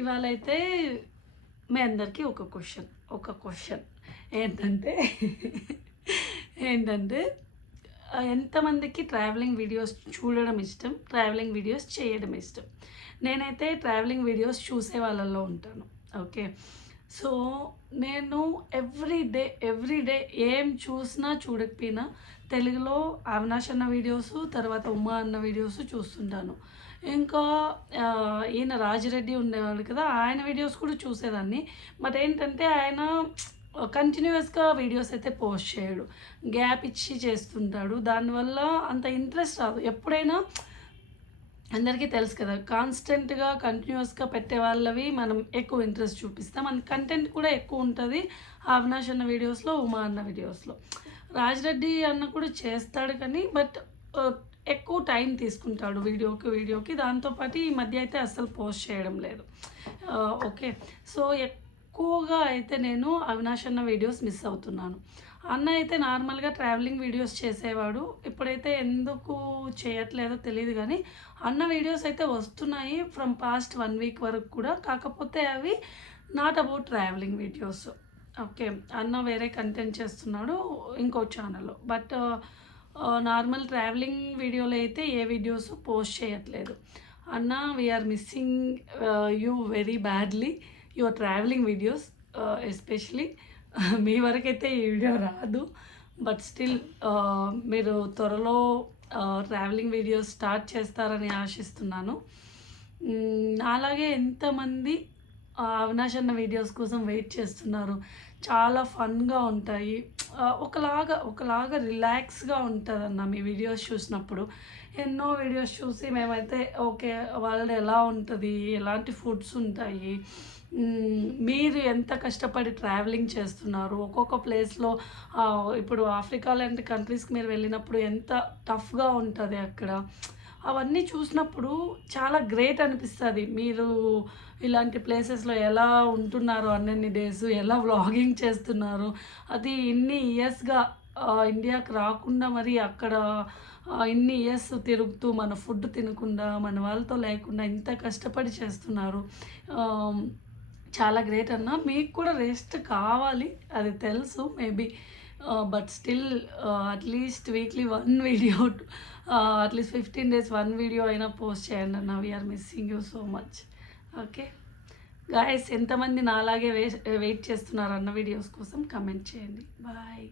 ఇవాళైతే మీ అందరికీ ఒక క్వశ్చన్ ఏంటంటే ఏంటంటే ఎంతమందికి ట్రావెలింగ్ వీడియోస్ చూడడం ఇష్టం, ట్రావెలింగ్ వీడియోస్ చేయడం ఇష్టం? నేనైతే ట్రావెలింగ్ వీడియోస్ చూసే వాళ్ళల్లో ఉంటాను. ఓకే, సో నేను ఎవ్రీడే ఏం చూసినా చూడకపోయినా తెలుగులో అవినాష్ అన్న వీడియోస్, తర్వాత ఉమా అన్న వీడియోస్ చూస్తుంటాను. ఇంకా ఈయన రాజిరెడ్డి ఉండేవాడు కదా, ఆయన వీడియోస్ కూడా చూసేదాన్ని. బట్ ఏంటంటే ఆయన కంటిన్యూస్గా వీడియోస్ అయితే పోస్ట్ చేయడు, గ్యాప్ ఇచ్చి చేస్తుంటాడు. దానివల్ల అంత ఇంట్రెస్ట్ రాదు. ఎప్పుడైనా అందరికీ తెలుసు కదా, కాన్స్టెంట్గా కంటిన్యూస్గా పెట్టే వాళ్ళవి మనం ఎక్కువ ఇంట్రెస్ట్ చూపిస్తాం. మన కంటెంట్ కూడా ఎక్కువ ఉంటుంది అవినాష్ అన్న వీడియోస్లో, ఉమా అన్న వీడియోస్లో. రాజిరెడ్డి అన్న కూడా చేస్తాడు కానీ బట్ ఎక్కువ టైం తీసుకుంటాడు వీడియోకి. దాంతోపాటు ఈ మధ్య అయితే అస్సలు పోస్ట్ చేయడం లేదు. ఓకే, సో ఎక్కువగా అయితే నేను అవినాష్ అన్న వీడియోస్ మిస్ అవుతున్నాను. అన్న అయితే నార్మల్గా ట్రావెలింగ్ వీడియోస్ చేసేవాడు, ఇప్పుడైతే ఎందుకు చేయట్లేదో తెలియదు కానీ అన్న వీడియోస్ అయితే వస్తున్నాయి ఫ్రమ్ పాస్ట్ 1 వీక్ వరకు కూడా. కాకపోతే అవి not about travelling videos. Okay, అన్న వేరే కంటెంట్ చేస్తున్నాడు ఇంకో ఛానల్లో. బట్ నార్మల్ ట్రావెలింగ్ వీడియోలో అయితే ఏ వీడియోస్ పోస్ట్ చేయట్లేదు. అన్న, we are missing you very badly, your travelling videos especially. మీ వరకైతే ఈ వీడియో రాదు, బట్ స్టిల్ మీరు త్వరలో ట్రావెలింగ్ వీడియోస్ స్టార్ట్ చేస్తారని ఆశిస్తున్నాను. అలాగే ఎంతమంది అవినాష్ అన్న వీడియోస్ కోసం వెయిట్ చేస్తున్నారు. చాలా ఫన్గా ఉంటాయి, ఒకలాగా రిలాక్స్గా ఉంటుందన్న మీ వీడియోస్ చూసినప్పుడు. ఎన్నో వీడియోస్ చూసి మేమైతే ఓకే, వాళ్ళది ఎలా ఉంటుంది, ఎలాంటి ఫుడ్స్ ఉంటాయి, మీరు ఎంత కష్టపడి ట్రావెలింగ్ చేస్తున్నారు ఒక్కొక్క ప్లేస్లో. ఇప్పుడు ఆఫ్రికా లాంటి కంట్రీస్కి మీరు వెళ్ళినప్పుడు ఎంత టఫ్గా ఉంటుంది అక్కడ, అవన్నీ చూసినప్పుడు చాలా గ్రేట్ అనిపిస్తుంది. మీరు ఇలాంటి ప్లేసెస్లో ఎలా ఉంటున్నారు, అన్నన్ని డేస్ ఎలా వ్లాగింగ్ చేస్తున్నారు, అది ఇన్ని ఇయర్స్గా ఇండియాకి రాకుండా మరి అక్కడ ఇన్ని ఇయర్స్ తిరుగుతూ మన ఫుడ్ తినకుండా, మన వాళ్ళతో లేకుండా ఇంత కష్టపడి చేస్తున్నారు. చాలా గ్రేట్ అన్న. మీకు కూడా రెస్ట్ కావాలి, అది తెలుసు maybe. But still at least weekly 1 video, at least 15 days 1 video అయినా పోస్ట్ చేయండి అన్న. We are missing you so much. Okay guys, ఎంతమంది నాలాగే వెయిట్ చేస్తున్నారు అన్న వీడియోస్ కోసం కమెంట్ చేయండి. బాయ్.